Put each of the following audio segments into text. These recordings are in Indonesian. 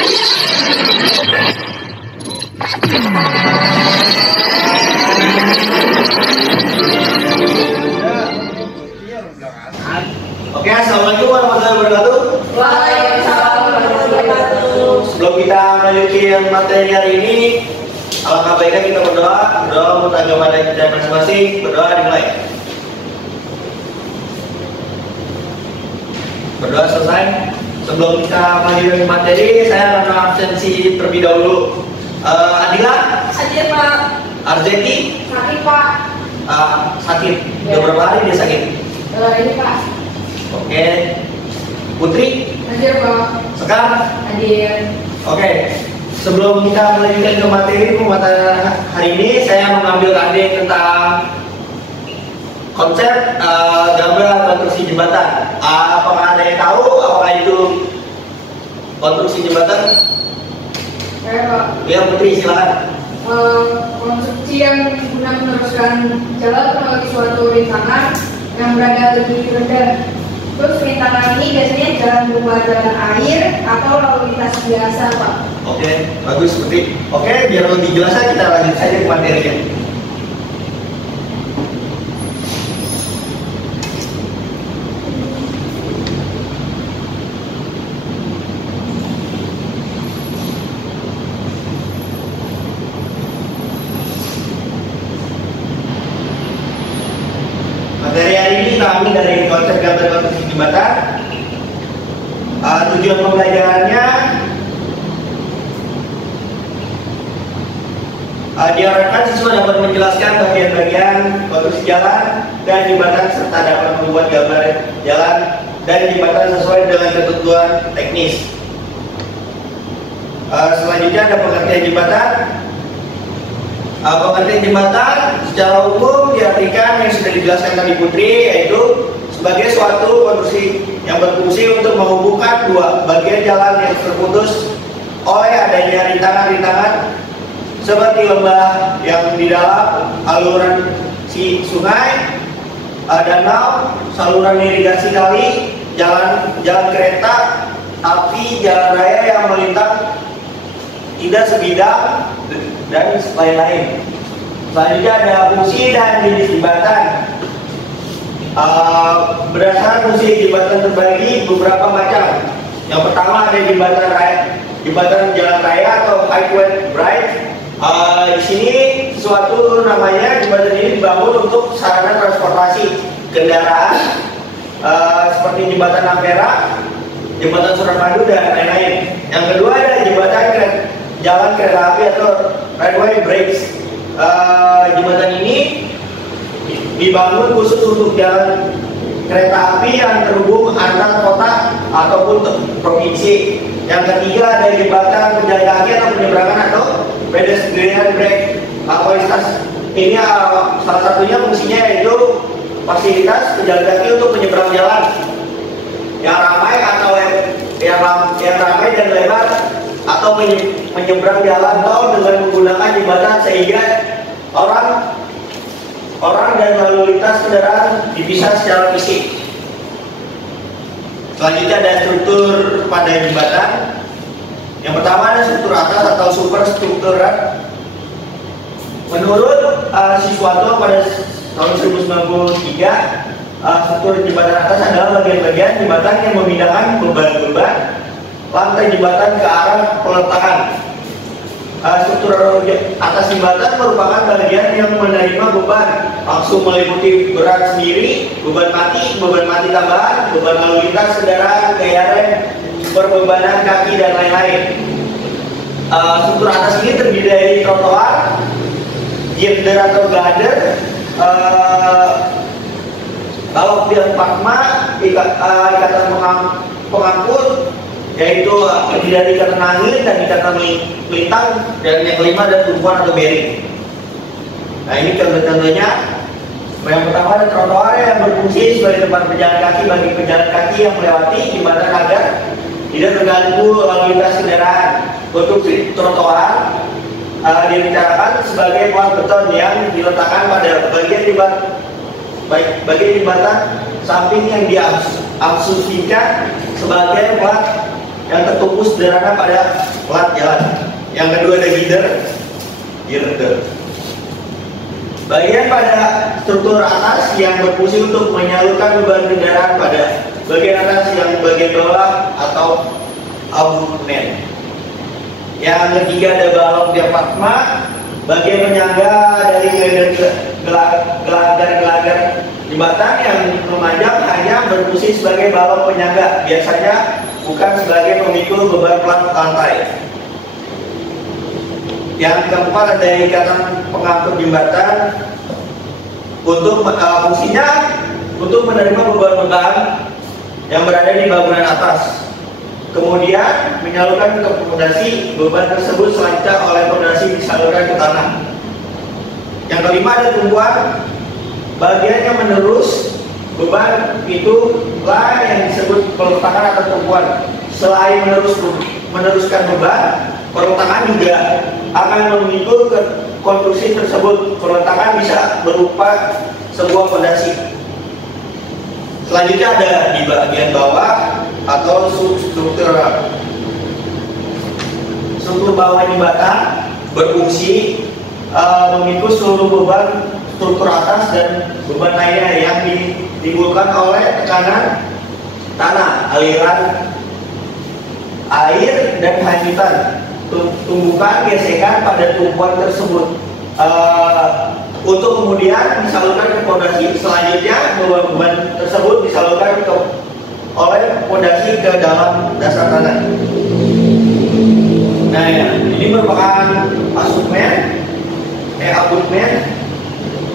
Oke, assalamualaikum warahmatullahi wabarakatuh. Waalaikumsalam warahmatullahi wabarakatuh. Sebelum kita melanjutkan materi hari ini, alangkah baiknya kita berdoa untuk agama kita masing-masing. Berdoa dimulai. Berdoa selesai. Sebelum kita melanjutkan materi, saya akan absensi terlebih dahulu. Adila, Hadir Pak. Arzeti, Sakit Pak. sakit. Udah berapa hari dia sakit? Ini Pak. Oke. Putri, Hadir Pak. Sekar. Hadir. Oke, sebelum kita melanjutkan ke materi pemaparan hari ini, saya mengambil adik tentang konsep gambar konstruksi jembatan. Apakah ada yang tahu apakah itu konstruksi jembatan? Saya Pak. Ya, Putri silakan. Konstruksi yang guna meneruskan jalan melalui suatu rintangan yang berada lebih rendah. Terus rintangan ini biasanya jalan berupa jalan air atau lalu lintas biasa Pak. Oke, bagus Putri. Oke, biar lebih jelas kita lanjut saja ke materinya. Materi hari ini kita ambil dari konsep gambar konstruksi jembatan. Tujuan pembelajarannya diharapkan siswa dapat menjelaskan bagian-bagian konstruksi jalan dan jembatan serta dapat membuat gambar jalan dan jembatan sesuai dengan ketentuan teknis. Selanjutnya ada pengertian jembatan. Pengertian jembatan secara umum diartikan yang sudah dijelaskan tadi Putri, yaitu sebagai suatu konstruksi yang berfungsi untuk menghubungkan dua bagian jalan yang terputus oleh adanya rintangan-rintangan seperti lembah yang di dalam, aluran sungai, danau, saluran irigasi kali, jalan kereta, api, jalan raya yang melintang tidak sebidang dan lain-lain. Selanjutnya ada fungsi dan jenis jembatan. Berdasarkan fungsi jembatan terbagi beberapa macam. Yang pertama ada jembatan jalan raya atau highway bridge. Di sini sesuatu namanya jembatan ini dibangun untuk sarana transportasi kendaraan seperti jembatan Ampera, jembatan Suramadu dan lain-lain. Yang kedua ada jembatan jalan kereta api atau railway bridge. Jembatan ini dibangun khusus untuk jalan kereta api yang terhubung antar kota ataupun provinsi. Yang ketiga ada jembatan pejalan kaki atau penyeberangan atau pedestrian bridge. Fasilitas ini salah satunya fungsinya yaitu fasilitas pejalan kaki untuk penyeberang jalan yang ramai atau yang ramai dan lebar atau menyeberang jalan tol dengan menggunakan jembatan sehingga orang dan lalu lintas kendaraan dipisah secara fisik. Selanjutnya ada struktur pada jembatan. Yang pertama ada struktur atas atau superstrukturan. Menurut Siswanto pada tahun 1993, struktur jembatan atas adalah bagian-bagian jembatan yang memindahkan beban lantai jembatan ke arah peletakan. Struktur atas jembatan merupakan bagian yang menerima beban langsung meliputi berat sendiri, beban mati tambahan, beban lalu lintas kendaraan, gaya rem, perbebanan kaki dan lain-lain. Struktur atas ini terdiri dari trotoar, girder atau glider, balok diafragma, ikatan pengangkut, yaitu terdiri dari ikatan angin dan ikatan melintang, dan yang kelima ada tumpuan atau bearing. Nah ini contoh-contohnya. Yang pertama ada trotoar yang berfungsi sebagai tempat pejalan kaki bagi pejalan kaki yang melewati jembatan agar tidak terganggu lalu lintas kendaraan. Untuk trotoar direncanakan sebagai plat beton yang diletakkan pada bagian jembatan samping yang diasumsikan sebagai plat yang tertumpu sederhana pada plat jalan. Yang kedua ada girder. Bagian pada struktur atas yang berfungsi untuk menyalurkan beban kendaraan pada bagian atas yang bagian bawah atau abutment. Yang ketiga ada balok diafragma, bagian penyangga dari gelagar jembatan yang memanjang hanya berfungsi sebagai balok penyangga, biasanya bukan sebagai pemikul beban plat lantai. Yang keempat ada ikatan pengangkut jembatan untuk fungsinya untuk menerima beban-beban yang berada di bangunan atas. Kemudian menyalurkan ke fondasi, beban tersebut selancar oleh fondasi disalurkan ke tanah. Yang kelima ada tumpuan, bagian yang menerus beban itulah yang disebut peletakan atau tumpuan. Selain meneruskan beban, peletakan juga akan memikul ke konstruksi tersebut. Peletakan bisa berupa sebuah fondasi. Selanjutnya ada di bagian bawah atau struktur bawah jembatan berfungsi memikul seluruh beban struktur atas dan beban lainnya yang ditimbulkan oleh tekanan tanah, aliran air dan hanyutan, tumbukan gesekan pada tumpuan tersebut untuk kemudian disalurkan ke fondasi. Selanjutnya beban tersebut disalurkan oleh fondasi ke dalam dasar tanah. Nah ya, ini merupakan abutment,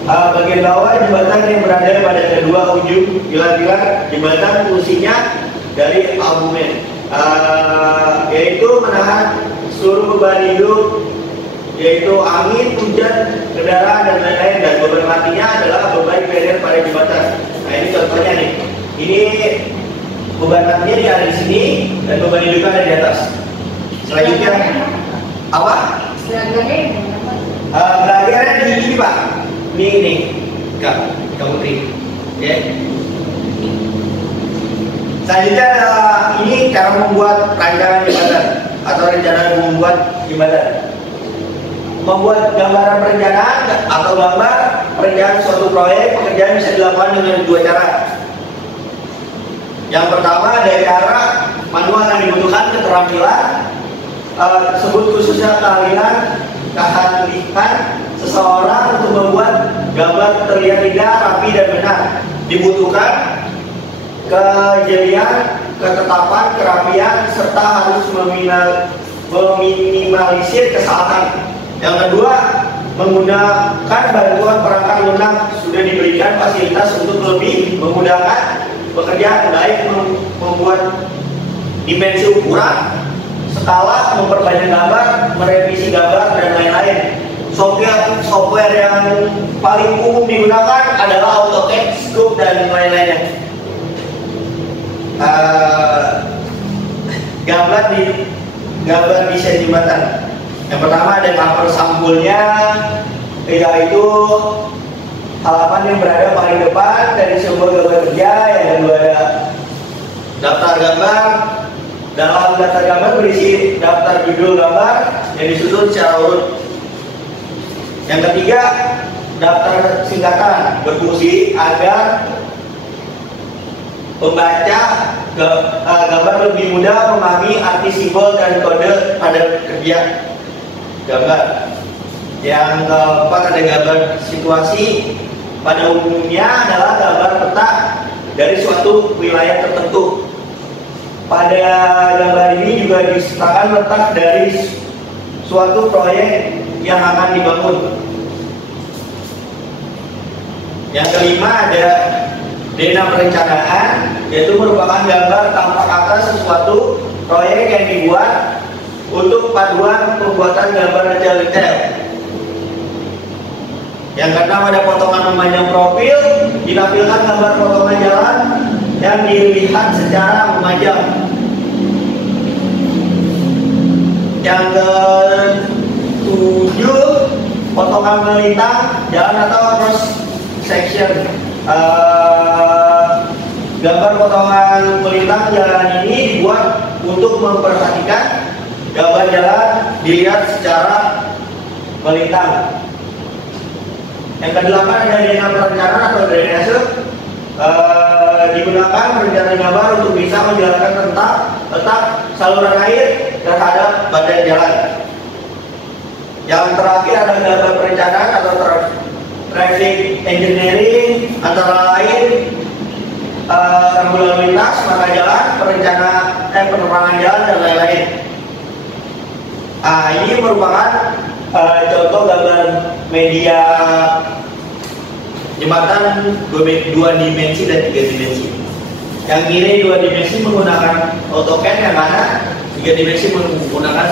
bagian bawah jembatan yang berada pada kedua ujung pilar-pilar jembatan, fungsinya dari abutment yaitu menahan seluruh beban hidup, yaitu angin, hujan, kendaraan dan lain-lain, dan beban matinya adalah beban barrier pada jembatan. Nah ini contohnya nih, ini beban matinya ada di sini dan beban hidupnya ada di atas. Selanjutnya apa? Gelagarnya di ini Pak, ini Kak Putri, ya. Selanjutnya ini cara membuat rancangan jembatan atau rencana membuat jembatan. Membuat gambaran perencanaan atau gambar perencanaan suatu proyek pekerjaan bisa dilakukan dengan dua cara. Yang pertama ada cara manual yang dibutuhkan keterampilan tersebut, khususnya keahlian seseorang untuk membuat gambar terlihat indah, rapi dan benar. Dibutuhkan kejelian, ketetapan, kerapian, serta harus meminimalisir kesalahan. Yang kedua, menggunakan bantuan perangkat lunak. Sudah diberikan fasilitas untuk lebih memudahkan pekerjaan, baik membuat dimensi ukuran, skala, memperbanyak gambar, merevisi gambar, dan lain-lain. Software yang paling umum digunakan adalah AutoCAD, Scoop, dan lain-lainnya. Gambar desain jembatan. Yang pertama ada cover sampulnya, yaitu halaman yang berada paling depan dari sebuah gambar kerja. Yang kedua ada daftar gambar. Dalam daftar gambar berisi daftar judul gambar yang disusun secara urut. Yang ketiga, daftar singkatan berfungsi agar pembaca gambar lebih mudah memahami arti simbol dan kode pada kerja gambar. Yang keempat ada gambar situasi. Pada umumnya adalah gambar peta dari suatu wilayah tertentu. Pada gambar ini juga disertakan letak dari suatu proyek yang akan dibangun. Yang kelima ada dena perencanaan, yaitu merupakan gambar tampak atas sesuatu proyek yang dibuat untuk paduan pembuatan gambar detail. Yang keenam ada potongan memanjang profil, ditampilkan gambar potongan jalan yang dilihat secara memanjang. Yang ketujuh, potongan melintang jalan atau cross section. Gambar potongan melintang jalan ini dibuat untuk memperhatikan gambar jalan dilihat secara melintang. Yang kedelapan ada DNA perencanaan atau drainase. Digunakan perencanaan gambar untuk bisa menjelaskan tentang letak saluran air terhadap badan jalan. Yang terakhir ada gambar perencanaan atau traffic engineering, antara lain rambu lalu lintas, marka jalan, penerangan jalan dan lain-lain. Ini merupakan contoh gambar media jembatan 2 dimensi dan 3 dimensi. Yang kiri 2 dimensi menggunakan AutoCAD, yang mana 3 dimensi menggunakan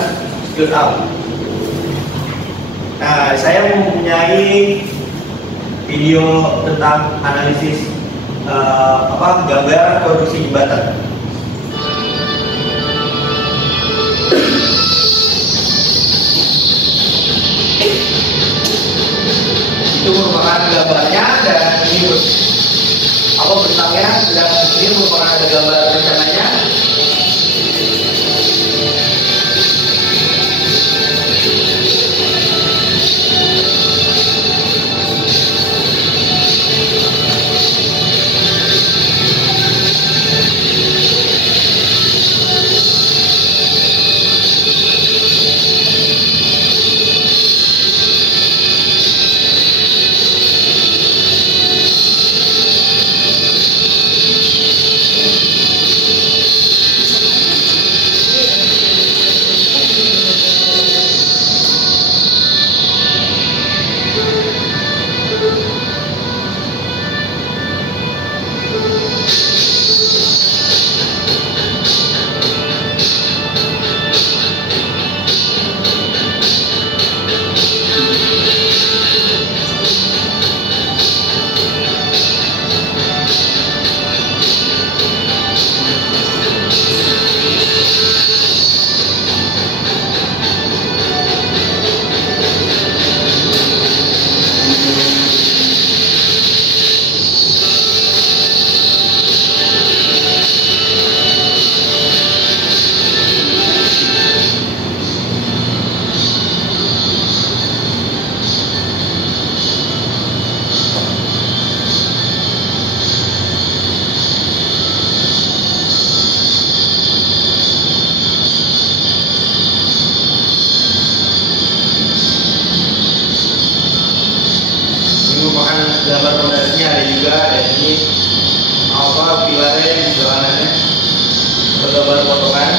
SketchUp. Nah, saya mempunyai video tentang analisis gambar konstruksi jembatan. Itu merupakan gambarnya, dan ini bentuknya, dan ini merupakan ada gambar rencananya. Gambar fondasinya ada juga, dan ini pilarnya di jalanannya gambar potongan.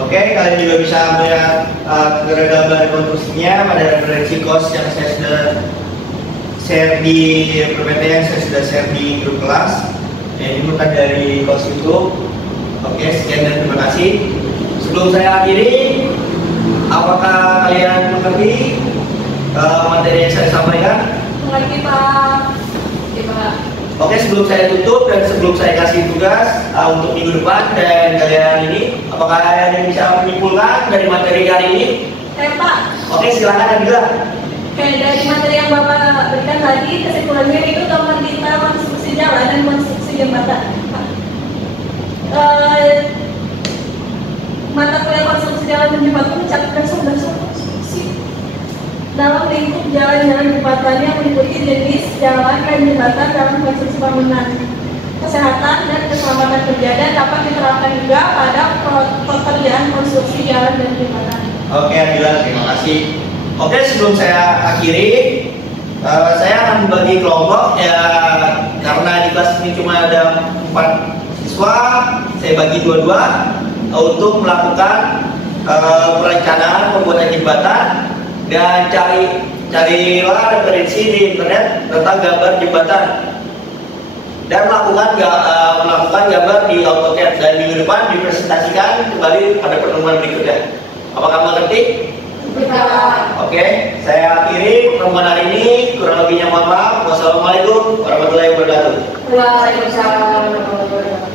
Oke, kalian juga bisa melihat gambar konstruksinya pada referensi course yang saya sudah share di PPT, saya sudah share di grup kelas. Ini bukan dari course YouTube. Oke, sekian dan terima kasih. Sebelum saya akhiri, apakah kalian mengerti materi yang saya sampaikan? Mengerti, Pak. Oke, Pak. Oke, sebelum saya tutup dan sebelum saya kasih tugas untuk minggu depan dan kalian ini, apakah kalian bisa menyimpulkan dari materi hari ini? Pak. Oke, silakan Nabila. Kayak dari materi yang Bapak berikan tadi, kesimpulannya itu gambar kita konstruksi jalan dan konstruksi jembatan. Mata kuliah konstruksi jalan dan jembatan mencakup dasar konstruksi dalam lingkup jalan-jalan jembatan yang meliputi jenis jalan dan jembatan dalam konstruksi bangunan, kesehatan dan keselamatan kerja, dan dapat diterapkan juga pada pekerjaan konstruksi jalan dan jembatan. Oke, Nabila, terima kasih. Oke, sebelum saya akhiri, saya akan membagi kelompok ya, karena di kelas ini cuma ada 4 siswa, saya bagi dua-dua untuk melakukan perencanaan pembuatan jembatan, dan carilah referensi di internet tentang gambar jembatan, dan melakukan gambar di AutoCAD, dan minggu depan dipresentasikan kembali pada pertemuan berikutnya. Apakah mengerti? Oke, saya akhiri pertemuan hari ini. Kurang lebihnya mohon maaf. Wassalamualaikum warahmatullahi wabarakatuh. Waalaikumsalam warahmatullahi wabarakatuh.